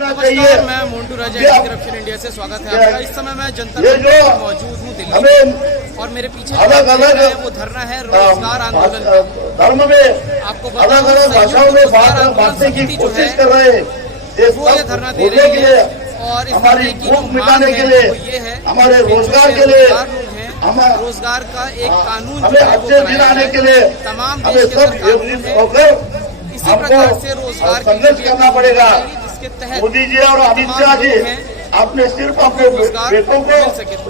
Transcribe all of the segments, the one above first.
नमस्कार, मैं मोन्टू राजा corruption India से स्वागत है आपका। इस समय मैं जनता में मौजूद हूँ दिल्ली और मेरे पीछे अलग अलग वो धरना है रोजगार आंदोलन। धर्म में आपको अलग अलग भाषाओं में बांटने की कोशिश कर रहे हैं, वो ये धरना दे रही है और इस हमारी भूख मिटाने के लिए, ये है हमारे रोजगार के लिए, रोजगार का एक कानून हमें अच्छे दिलाने के लिए तमाम हमें सब एकजुट होकर इसी प्रकार से रोजगार संघर्ष करना पड़ेगा। जिसके तहत मोदी जी और अमित शाह जी आपने सिर्फ अपने बेटों को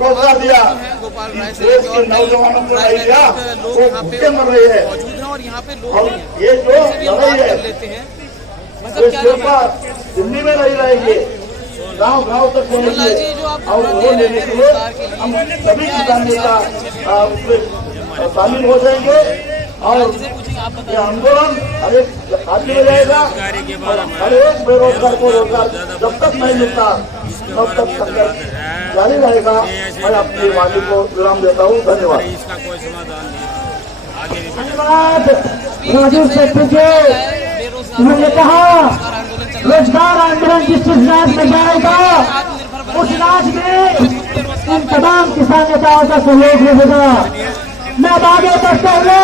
रोजगार दिया, गोपाल राय देश के नौजवानों को नहीं दिया, वो भूखे मर रहे हैं। मौजूद हैं और यहाँ पे लोग ये जो लड़ाई है लेते हैं दिल्ली में नहीं रहेंगे, गांव गांव तक पहुंचेंगे और वो लेने के लिए हम सभी किसान नेता उसमें शामिल हो जाएंगे और ये आंदोलन हर एक राज्य में रहेगा और हर एक बेरोजगार को रोजगार जब तक नहीं मिलता तब तक संघर्ष जारी रहेगा। मैं अपनी वाणी को विराम देता हूँ। धन्यवाद। धन्यवाद राजीव सेठी जी। उन्होंने कहा रोजगार आंदोलन जिस राज में जाएगा उस राज में इन तमाम किसान नेताओं का सहयोग रहेगा। मैं आगे बढ़ते हुए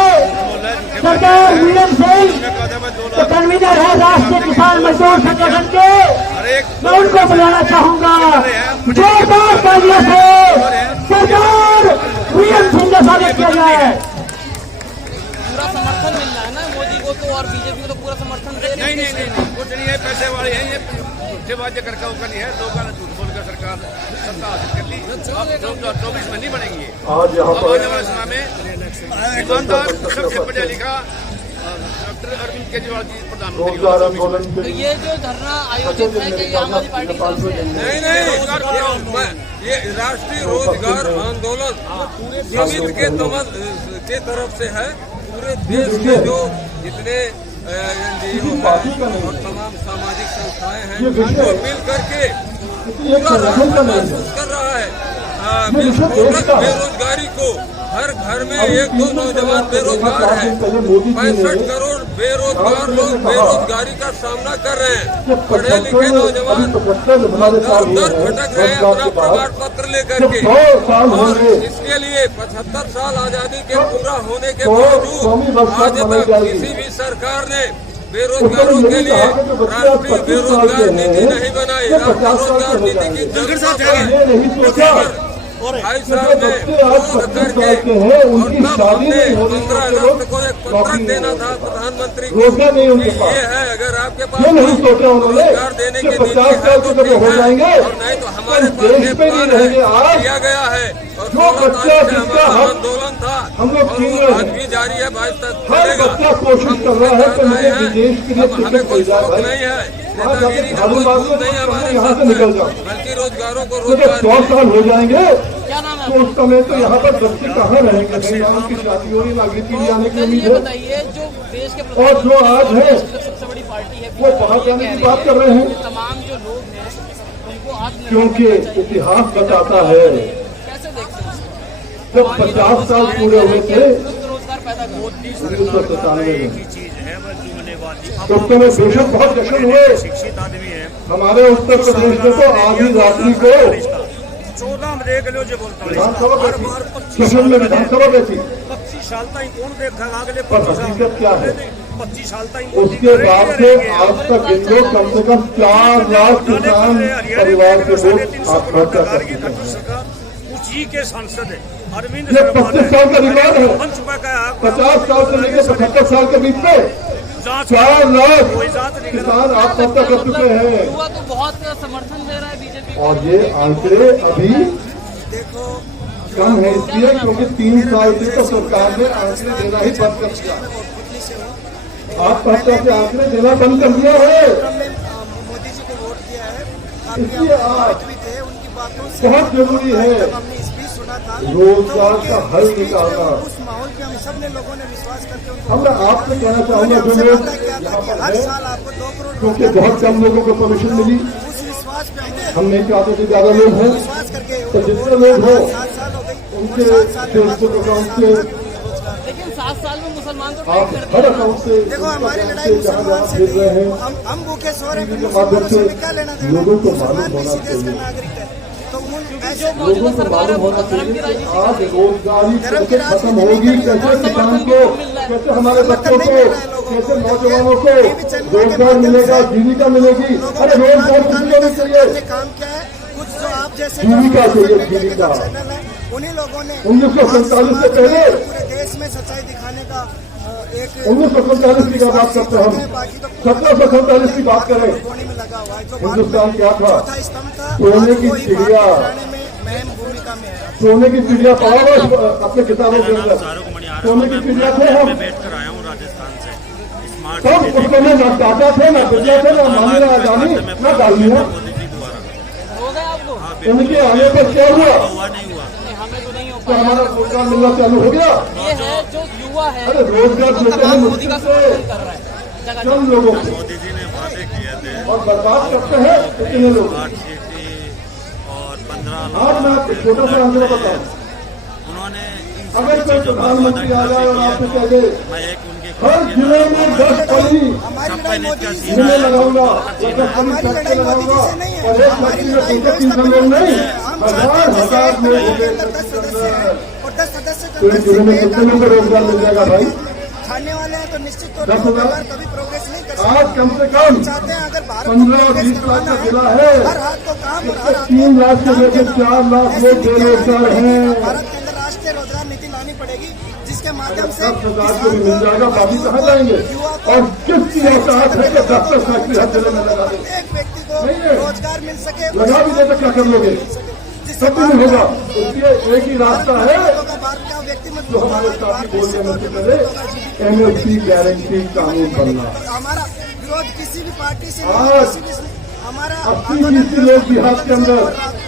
सरदार वीरेंद्र सिंह तो कन्वीनर है राष्ट्रीय किसान मजदूर संगठन के, मैं उनको बुलाना चाहूंगा। जोरदार तालियों से सरदार वीरेंद्र सिंह का स्वागत किया जाए। पूरा समर्थन मिल रहा है ना मोदी को तो, और बीजेपी को तो पूरा समर्थन दे रहे हैं। नहीं, कुछ नहीं है, पैसे वाले हैं, ये झूठेबाजी करके वो नहीं है। लोगों ने झूठ बोलकर सरकार सत्ता हासिल कर ली। 24 में नहीं बनेंगी आज यहाँ पर आने वाले समय में ईमानदार सबसे बढ़िया लिखा डॉक्टर अरविंद केजरीवाल जी रोजगार प्रधानमंत्री। आंदोलन के तो ये जो धरना आयोजित है कि आम आदमी पार्टी की तरफ से है? नहीं, ये राष्ट्रीय रोजगार आंदोलन समिति के तरफ से है। पूरे देश के जो जितने NGO और तमाम सामाजिक संस्थाएं हैं वो मिल करके पूरा राष्ट्र महसूस कर रहा है बेरोजगारी को। हर घर में एक दो नौजवान बेरोजगार है। 65 करोड़ बेरोजगार लोग बेरोजगारी का सामना कर रहे हैं। पढ़े लिखे नौजवान दर भटक रहे हैं अपना प्रमाण पत्र लेकर के। और इसके लिए 75 साल आजादी के पूरा होने के बावजूद आज तक किसी भी सरकार ने बेरोजगारों के लिए राष्ट्रीय बेरोजगार नीति नहीं बनाई। रोजगार नीति की जरूरत है। भाई साहब ने करके और तब हमने 15 अगस्त को एक पत्र देना था प्रधानमंत्री को। ये है, अगर आपके पास रोजगार देने की नीति है तो ठीक है, और नहीं तो हमारे पास दिया गया है। और 16 तारीख से हमारा आंदोलन था और आज भी जारी है। 22 तक चलेगा। हमें कोई शौक नहीं है, नेतागिरी का कोई भूत नहीं है हमारे साथ, बल्कि रोजगारों को रोजगार। 100 साल हो जाएंगे क्या नाम है तो उस समय तो यहाँ पर बच्चे कहाँ रहेंगे? की शादियों की नागरिकी भी आने की उम्मीद ये है। बताइए, जो देश के और जो आज है सबसे बड़ी पार्टी है वो बाहर जाने की बात कर रहे हैं, तमाम जो लोग हैं उनको आत्मनिर्भर क्योंकि इतिहास बताता है कैसे देखते हैं? जब 50 साल पूरे हुए थे रोजगार पैदा करो। 1997 में तो उसमें बेशक बहुत जश्न हुए। शिक्षित आदमी है हमारे उत्तर प्रदेश में तो आधी रात्रि को 14 में देख लो जो बोलता विधानसभा सेशन में विधानसभा बैठी। 25 साल तक कौन देखा अगले पर हकीकत क्या है? 25 साल तक उसके बाद से आज तक इन लोग कम से कम 4 लाख किसान परिवार के लोग आत्महत्या कर चुके हैं। उसी के सांसद है अरविंद। ये 25 साल का रिकॉर्ड है। 50 साल से लेकर 75 साल के बीच में 4 लाख किसान आत्महत्या कर चुके हैं। हुआ तो बहुत समर्थन दे रहा है बीजेपी और ये आंकड़े अभी कम है इसलिए क्योंकि 3 साल से तो सरकार ने आंकड़े देना ही बंद कर दिया। आत्महत्या के आंकड़े देना बंद कर दिया है। मोदी जी को वोट दिया है। इसलिए आज उनकी बातों से बहुत जरूरी है हमने स्पीच सुना था, रोजगार का हल निकालना। उस माहौल पे हम सब ने लोगों ने विश्वास करके उनको हम आपसे कहना चाहूंगा जो लोग यहाँ पर हर है, साल आपको 2 करोड़ क्योंकि बहुत कम लोगों को परमिशन मिली, उस विश्वास पे हमने हम नहीं चाहते कि ज्यादा लोग हैं, विश्वास करके तो जितने लोग हो 7 साल हो गई उनके फेसबुक अकाउंट से लेकिन 7 साल में मुसलमान तो आप टाइट हर कर दिया। अकाउंट से देखो हमारी लड़ाई जहाँ मुसलमान जहाँ से फिर रहे नहीं हैं है। हम भूखे सो रहे हैं के मुसलमानों माध्यम से से भी क्या लेना देना। लोगों को मुसलमान मालूम भी होना इसी देश का चाहिए। नागरिक है। तो उन जो ऐसे मौजूदा लोगों को सरकार है मालूम वो होना तो धर्म की चाहिए राजनीति कि आज कर रही है। रोजगारी धर्म की कैसे राजनीति खत्म नहीं होगी, कर रही है। कैसे किसान को, कैसे हमारे बच्चों को, कैसे नौजवानों को रोजगार मिलेगा, जीविका मिलेगी। अरे रोजगार किसी को नहीं चाहिए, काम क्या है कुछ जो आप जैसे जीविका चाहिए, जीविका। चैनल है उन्हीं लोगों ने 1947 से पहले पूरे देश में सच्चाई दिखाने का एक 1947 की बात करते हैं हम, 1747 की बात करें। कोने में लगा हुआ है जो हिंदुस्तान क्या था? चौथा स्तंभ था। सोने की वही चिड़िया। भारत गिराने में अहम भूमिका में है। सोने की चिड़िया पड़ा हुआ अपने किताबों के अंदर, सोने की चिड़िया थे हम। बैठकर आया हूँ राजस्थान से। स्मार्ट सब उस समय ना टाटा थे, ना बिरला थे, ना मानी, ना अडानी, ना डालमिया। मोदी जी द्वारा हो गया आपको? उनके आने पर क्या हुआ? हुआ नहीं हुआ। नहीं, हमें तो नहीं हो तो पाया। हमारा रोजगार मिलना चालू हो गया। ये है जो युवा है अरे रोजगार वो देते हैं तमाम मोदी का मुश्किल से समर्थन कर रहा है जगह कम जगह। लोगों को मोदी जी ने वादे किए थे और बर्बाद करते हैं इतने लोग। स्मार्ट सिटी और 15 आज मैं आपको छोटा सा अंदर बताऊं, उन्होंने इन अगर कोई प्रधानमंत्री आ जाए और आपसे कह दे मैं एक उनके हर जिले में 10 कली हमारी लड़ाई मोदी जी से जिले नहीं है। लगाऊंगा, 10 कली हमारी फैक्ट्री लड़ाई मोदी लगाऊंगा जी से नहीं है। और एक हमारी फैक्ट्री में लड़ाई 200-300 लोग नहीं, हम हजार चाहते हैं हजार लोग कि होंगे। 10 सदस्य हैं और 10 सदस्य तो इस जिले में कितने लोगों को रोजगार मिल जाएगा भाई? खाने वाले हैं तो निश्चित तौर 10,000 पर कभी प्रोग्रेस नहीं कर सकते। आज कम से कम चाहते हैं अगर भारत को 15-20 प्रोग्रेस लाख करवाना का जिला है। हर हाथ को काम और हर हाथ 3 लाख से लेकर 4 लाख ऐसी लोग नीतियां बेरोजगार लानी पड़ेगी। हैं। भारत के अंदर राष्ट्रीय रोजगार नीति लानी पड़ेगी जिसके माध्यम से 10,000 को भी मिल जाएगा, बाकी कहाँ जाएंगे? और किसकी औकात है कि 10 फैक्ट्री हर जिले में लगा दे? एक व्यक्ति को नहीं है। रोजगार मिल सके लगा भी दे तो क्या कर लोगे? जिससे सब नहीं होगा। इसलिए एक ही रास्ता है भारत का व्यक्ति जो मजबूत हमारे होगा, साथी भारत बोल निश्चित रहे तौर हैं पे पहले मजबूत होगा। एमएसपी गारंटी कानून बनना। हमारा विरोध किसी भी पार्टी से आज नहीं, किसी भी हमारा 80-20 लोग बिहार के अंदर,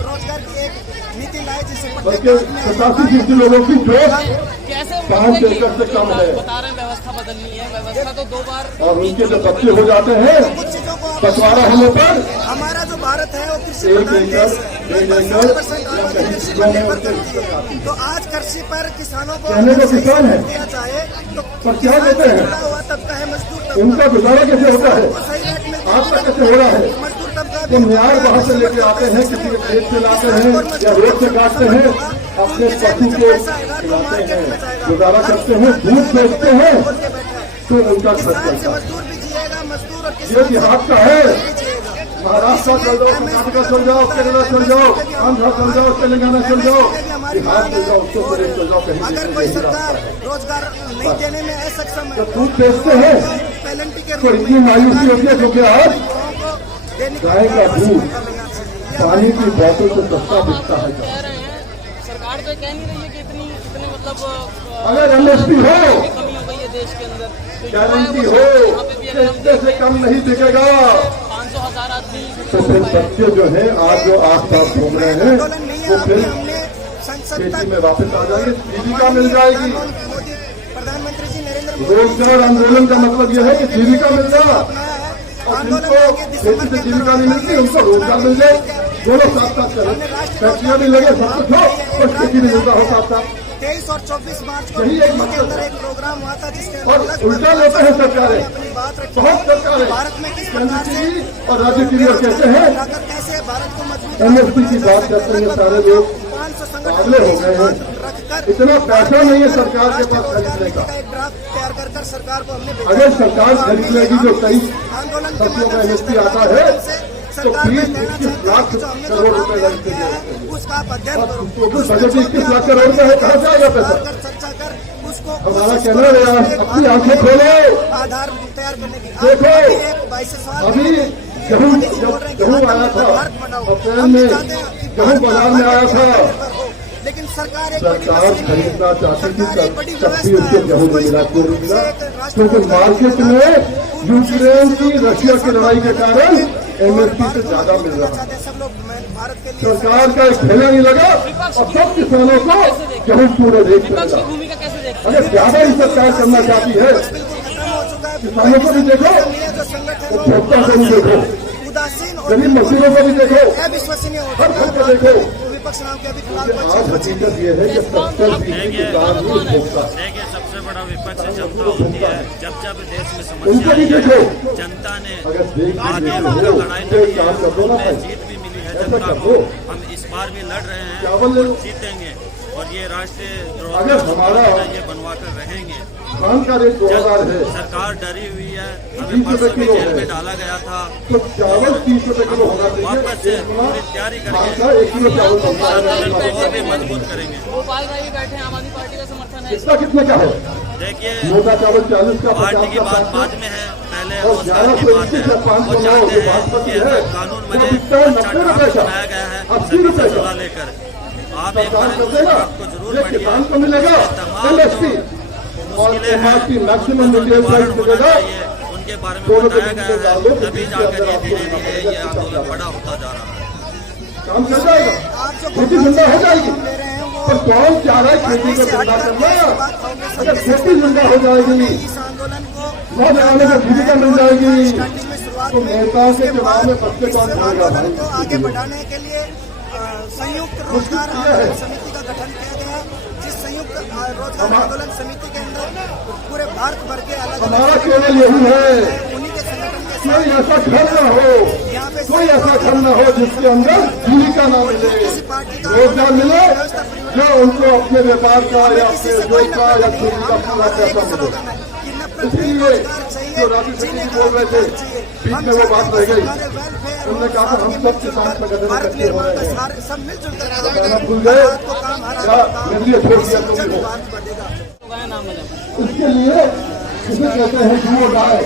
रोजगार की एक नीति लाए जिससे बल्कि 87-20 लोगों की जोश कैसे 5 एकड़ से कम है। बता रहे हैं व्यवस्था बदलनी है। व्यवस्था तो 2 बार और उनके जो बच्चे हो जाते हैं कुछ चीजों को बंटवारा होने पर हमारा जो भारत है वो कृषि एक प्रधान एकड़, देश है। 1.5 लगभग 100% आबादी कृषि पर निर्भर करती है। तो आज कृषि पर किसानों को कहने को सही किसान है। दिया जाए तो पर क्या किसान देते से हैं? जुड़ा हुआ तबका है मजदूर तबका। उनका गुजारा कैसे होता है? तो सही रेट मिलता आज तक कैसे हो रहा है? मजदूर तबका वो न्याय वहां से लेके आते हैं, किसी के खेत से लाते हैं या रोड से काटते हैं, अपने पशु को खिलाते हैं, गुजारा करते हैं, दूध बेचते हैं, तो उनका खर्च किसान से चलता है। मजदूर भी जिएगा, मजदूर और ये किसान बिहार का है। भी जिएगा। महाराष्ट्र चल जाओ, कर्नाटका चल जाओ, केरला चल जाओ, आंध्र चल जाओ, तेलंगाना चल जाओ, बिहार चल जाओ, उत्तर प्रदेश चल जाओ, कहीं अगर भी कोई नहीं रास्ता सरकार है। रोजगार नहीं देने में असक्षम है जब दूध बेचते हैं पेनल्टी के तो रूप इतनी में मायूसी होती है क्योंकि आज दैनिक गाय का दूध पानी की बोतल से सस्ता बिकता है। कह रहे हैं सरकार तो कह नहीं रही है कि इतने मतलब अगर एमएसपी हो, कमी हो गई है देश के अंदर तो युवा है गारंटी वो हो यहाँ पे भी कि अगर हम इससे से कम नहीं बिकेगा, 500,000 आदमी तो फिर बच्चे जो हैं आज जो आस-पास घूम रहे हैं आंदोलन नहीं है वो अभी फिर हमने संसद खेती तक में वापस आ जाएंगे, जीविका मिल जाएगी। मोदी प्रधानमंत्री जी नरेंद्र मोदी रोजगार आंदोलन का मतलब यह है कि जीविका मिल जाए अपनाया है। और आंदोलन जिनको आगे दिसंबर खेती से के जीविका अंदर नहीं मिलती उनको रोजगार मिल जाए, दोनों साथ साथ चले। फैक्ट्रियां भी लगे, सब कुछ हो और खेती भी मिलता हो साथ साथ। 23 और 24 मार्च को यही एक दिल्ली के मकसद अंदर है। एक प्रोग्राम हुआ था जिसके और अंदर उल्टा लेते हैं सरकारें, अपनी बात रखी। बहुत सरकारें भारत में किस प्रकार से एनडीटीवी और राज्य की ओर कहते हैं ताकत कैसे भारत को मजबूत एमएसपी की बात करते हैं सारे लोग 500 पागले हो गए हैं। रखकर इतना पैसा नहीं है सरकार के पास खरीदने का। एक ड्राफ्ट तैयार कर सरकार को हमने भेजा। अगर सरकार खरीद लेगी जो 23 आंदोलन के फसलों का माध्यम एमएसपी से आता है तो सरकार में 20-21 लाख जो हमने करोड़ जो रुपए तैयार लगते किया हैं। है उसका आप अध्ययन और करो। टोटल बजट 21 लाख करोड़ का है, कहाँ से आएगा पैसा? कर चर्चा कर उसको हमारा कहना है यार, अपनी आंखें खोलो, आधार तैयार करने की देखो, एक 22 सवाल अभी गेहूं जब गेहूं आया था अप्रैल में, गेहूं बाजार में आया था, लेकिन सरकार एक सरकार खरीदना चाहती थी तब भी उसको गेहूं नहीं मिला, क्यों नहीं मिला? क्योंकि मार्केट में यूक्रेन की रशिया की लड़ाई के कारण एमएसपी से ज्यादा मिल रहा है। सब लोग भारत के लिए सरकार का एक ठेला नहीं लगा और सब किसानों को गेहूं पूरे रेट विपक्ष मिलेगा। की भूमिका कैसे देखते हैं? अगर ज्यादा ही सरकार करना चाहती है बिल्कुल खत्म हो चुका है। किसानों को भी देखो, जो संगठन उपभोक्ता को भी देखो, उदासीन और गरीब मजदूरों को भी देखो, अविश्वसनीय हो हर चुका घर को है। देखो। विपक्ष नाम के अभी फिलहाल आज हकीकत यह है कि 70% दाम ही उपभोक्ता। देखिए सबसे बड़ा विपक्ष जनता होती है। जब जब देश में समस्या आई है, जनता ने आगे होकर लड़ाई लड़ी है, उनमें जीत भी मिली है जनता को। हम इस बार भी लड़ रहे हैं और जीतेंगे, और ये राष्ट्रीय रोजगार ये बनवा कर रहेंगे। सरकार डरी हुई है, हमें परसों भी जेल में डाला गया था, वापस से पूरी तैयारी करके आंदोलन को और भी मजबूत करेंगे। गोपाल भाई बैठे हैं, आम आदमी पार्टी का समर्थन है। इसका कितने का है? देखिए, का पार्टी की बात बाद में है, पहले रोजगार की बात है। वो चाहते हैं कि ऐसा कानून बने, अच्छा ड्राफ्ट बनाया गया है सभी से सलाह लेकर। आप एक बार आपको जरूर पढ़िए, तमाम मुश्किलें हैं निवारण होना चाहिए, उनके बारे में बताया गया है, तभी जाकर ये धीरे धीरे ये आंदोलन बड़ा होता जा रहा है। काम चल जाएगा, खेती जिंदा हो जाएगी। पर कौन चाह रहा है खेती को जिंदा करना? अगर खेती जिंदा हो जाएगी, इस आंदोलन को बहुत जमाने में जीविका मिल जाएगी, तो नेताओं के चुनाव में बच्चे कौन करेगा? आंदोलन को आगे बढ़ाने के लिए संयुक्त रोजगार आंदोलन समिति का गठन किया गया, जिस संयुक्त रोजगार आंदोलन समिति के अंदर पूरे भारत भर के अलग हमारा केवल यही है, उन्हीं के संगठन के कोई ऐसा घर न हो, कोई ऐसा घर न हो जिसके अंदर जीविका न मिले, रोजगार मिले, जो उनको अपने व्यापार का या अपने उद्योग का या खेती का पूरा पैसा मिले। इसलिए जो राजू सिंह बोल रहे थे, बीच में वो बात रह गई, उन्होंने कहा हम सब किसान संगठन इकट्ठे हो रहे हैं, सब मिलजुल कर कहना भूल गए या मेरे लिए छोड़ दिया तो भी हो। इसके लिए जिसे कहते हैं जुओ डाय,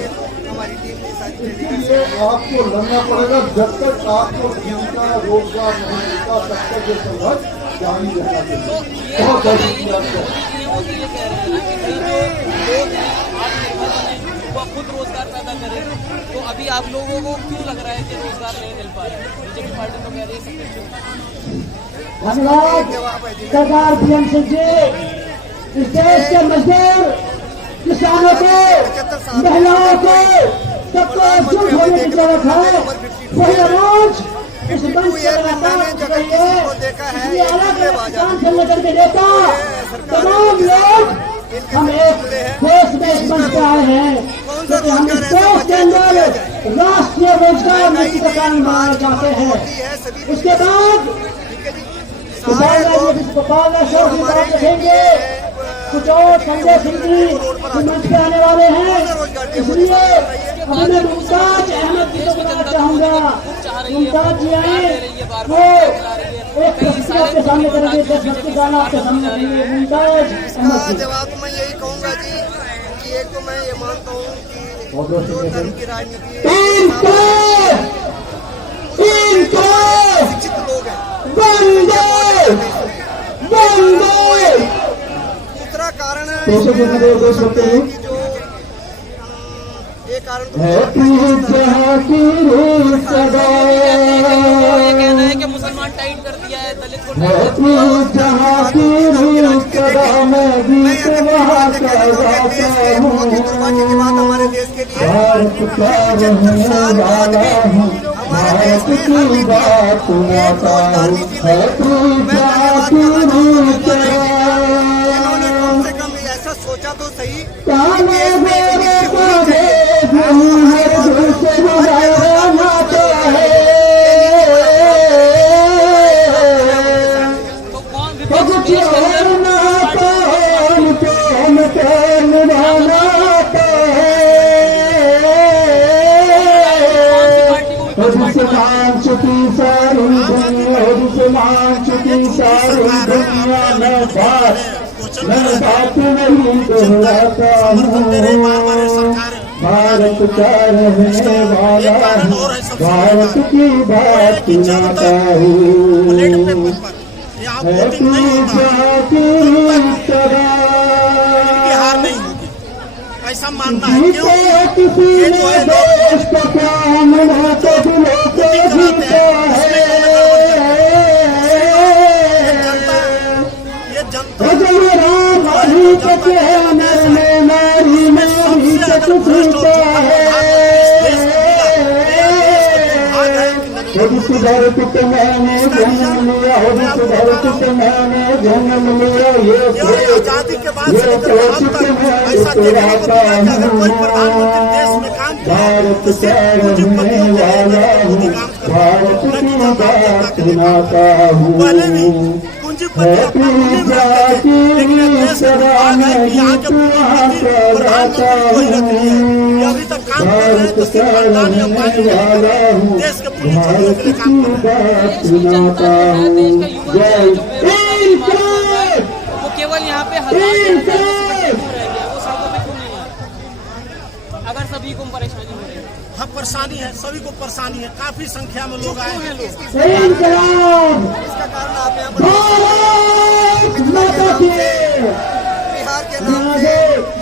इसके लिए आपको लड़ना पड़ेगा। जब तक आपको जीविका रोजगार नहीं मिलता तब तक ये संघर्ष जारी रहना चाहिए। बहुत बहुत शुक्रिया आपको। मोदी ये कह रहे हैं ना कि भाई जो लोग हैं आत्मनिर्भर बने, वो खुद रोजगार पैदा करें, तो अभी आप लोगों को क्यों लग रहा है कि रोजगार नहीं मिल पा रहा है? बीजेपी पार्टी तो कह रही है सब धन्यवाद सरदार PM सिंह जी। इस देश के मजदूर किसानों को, महिलाओं को, सबको एकजुट होने की जरूरत है। वही आवाज इस मंच से लगातार हो रही है। इसलिए अलग अलग किसान संगठन के नेता तमाम लोग हम एक देश में इस मंच पे आए हैं, क्योंकि हम इस देश के अंदर राष्ट्रीय रोजगार नीति का कानून बनाना चाहते हैं। उसके बाद गोपाल राय शोर की बात रखेंगे, कुछ और संजय सिंह जी मंच पे आने वाले हैं। इसलिए मैं मुमताज अहमद जी को बुलाना चाहूंगा। मुमताज जी आए, वो एक तस्वीर आपके सामने करेंगे, देशभक्ति गाना आपके सामने करेंगे। मुमताज अहमद जी। जवाब मैं यही कहूँगा जी कि एक तो मैं ये मानता हूँ कि जो धर्म की राजनीति शिक्षित लोग हैं, दूसरा कारण है कि जो ये कारण ये कहना है कि मुसलमान टाइट कर दिया है, दलित को दुर्भाग्य की बात हमारे देश के लिए हमारे देश में इन्होंने कम से कम ऐसा सोचा तो सही मैं बात नहीं दोहराता हूँ, भारत का रहने वाला हूँ, भारत की बात सुनाता हूँ। हार नहीं होगी ऐसा मानना है। क्यों? ये जो है धरती पे मैंने जन्म लिया हो, जिस धरती पे मैंने जन्म लिया, ये आजादी के बाद से लेकर अब तक ऐसा देखने को मिला कि अगर कोई प्रधानमंत्री देश में काम करे तो सिर्फ पूंजीपतियों के लिए काम करते हैं। पहले भी पूंजीपति अपना पूंजी में रखते थे, लेकिन देश में विभाग है कि यहाँ के पूंजीपति प्रधानमंत्री को ही रख लिए हैं। ये अभी तक काम कर रहे हैं तो सिर्फ अडानी अंबानी देश के पूंजीपतियों के लिए काम कर रहे हैं। देश की जनता जो है, देश का युवा जो है, जो बेरोजगार है, वो केवल यहाँ पे हजार से क्यों रह गया, वो सड़कों पे क्यों नहीं है? अगर सभी को परेशानी हो रही है, हाँ परेशानी है, सभी को परेशानी है, काफी संख्या में लोग आए हैं। इंकलाब इसका कारण आप यहाँ पर माता की बिहार के नाम से,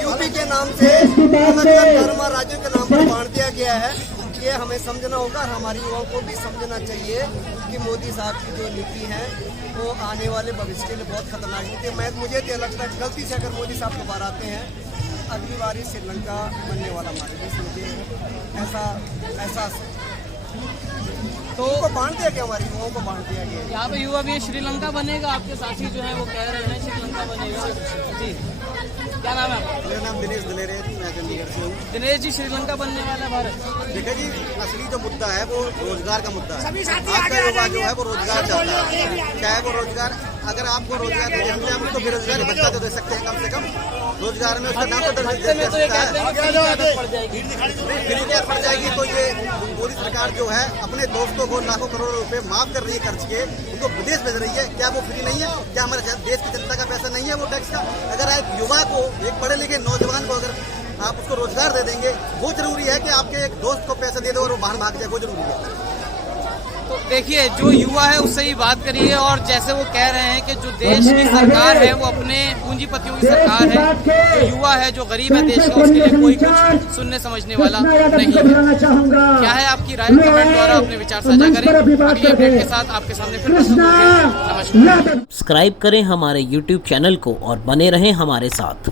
यूपी के नाम से, धर्म राज्यों के नाम पर बांट दिया गया है। ये हमें समझना होगा और हमारे युवाओं को भी समझना चाहिए कि मोदी साहब की जो नीति है वो आने वाले भविष्य के लिए बहुत खतरनाक नीति है। मुझे तो लगता है गलती से अगर मोदी साहब दोबारा आते हैं, अगली बार श्रीलंका बनने वाला हमारे देश, मुझे ऐसा एहसास है। तो उनको बांट दिया गया, हमारे युवाओं को बांट दिया गया। यहाँ पे युवा भी श्रीलंका बनेगा, आपके साथी जो है वो कह रहे हैं श्रीलंका बनेगा। जी, क्या नाम है आपका? मेरा नाम दिनेश दिलेरे है, मैं चंडीगढ़ से हूँ। दिनेश जी, श्रीलंका बनने वाला है भारत? देखिए जी, असली जो मुद्दा है वो रोजगार का मुद्दा है। आपका युवा जो है वो रोजगार चाहता है, चाहे वो रोजगार, अगर आपको रोजगार नहीं मिलता है तो बेरोजगारी भत्ता तो दे सकते हैं कम से कम। रोजगार में उसका नाम तो दे सकता है, फ्री क्या पड़ जाएगी। तो ये मोदी सरकार जो है अपने दोस्तों को लाखों करोड़ रुपए माफ कर रही है खर्च के, उनको विदेश भेज रही है। क्या वो फ्री नहीं है? क्या हमारे देश की जनता का पैसा नहीं है वो टैक्स का? अगर एक युवा को, एक पढ़े लिखे नौजवान को अगर आप उसको रोजगार दे देंगे, वो जरूरी है कि आपके एक दोस्त को पैसा दे दो और वो बाहर भाग जाए, वो जरूरी है। तो देखिए, जो युवा है उससे ही बात करिए, और जैसे वो कह रहे हैं कि जो देश की सरकार है वो अपने पूंजीपतियों की सरकार है, जो युवा है, जो गरीब है देश का, उसके लिए कोई कुछ सुनने समझने वाला नहीं है। क्या है आपकी राय? कमेंट द्वारा अपने विचार साझा करें। अगली अपडेट के साथ आपके सामने फिर नमस्कार। सब्सक्राइब करें हमारे YouTube चैनल को और बने रहें हमारे साथ।